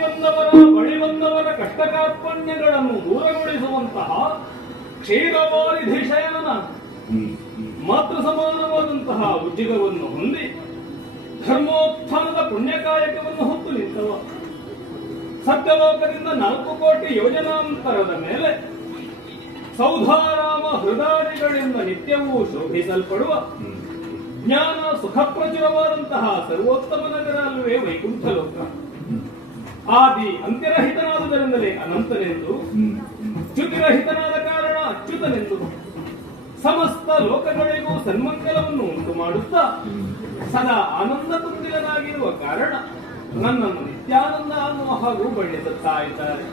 ಬಂದವರ ಬಳಿ ಬಂದವರ ಕಷ್ಟ ಕಾರ್ಪಣ್ಯಗಳನ್ನು ದೂರಗೊಳಿಸುವಂತಹ ಕ್ಷೀರವಾರಿಧಿ ಶಯನ ಮಾತೃ ಸಮಾನವಾದಂತಹ ಉದ್ಯೋಗವನ್ನು ಹೊಂದಿ ಧರ್ಮೋತ್ಥಾನದ ಪುಣ್ಯಕಾಯಕವನ್ನು ಹೊತ್ತು ನಿಂತವ. ಸತ್ಯಲೋಕದಿಂದ ನಾಲ್ಕು ಕೋಟಿ ಯೋಜನಾಂತರದ ಮೇಲೆ ಸೌಧಾರಾಮ ಹೃದಾರಿಗಳಿಂದ ನಿತ್ಯವೂ ಶೋಭಿಸಲ್ಪಡುವ ಜ್ಞಾನ ಸುಖಪ್ರಚುರವಾದಂತಹ ಸರ್ವೋತ್ತಮ ನಗರ ಅಲ್ಲವೇ ವೈಕುಂಠ ಲೋಕ ಆದಿ ಅಂತ್ಯರಹಿತನಾದುದರಿಂದಲೇ ಅನಂತನೆಂದು ಚ್ಯುತಿರಹಿತನಾದ ಸಮಸ್ತ ಲೋಕಗಳಿಗೂ ಸನ್ಮಂಗಲವನ್ನು ಉಂಟು ಮಾಡುತ್ತಾ, ಸದಾ ಆನಂದ ತುಂಬಿಲನಾಗಿರುವ ಕಾರಣ ನನ್ನನ್ನು ನಿತ್ಯಾನಂದ ಅನ್ನುವ ಹಾಗೂ ಬಣ್ಣಿಸುತ್ತಾ ಇದ್ದಾರೆ.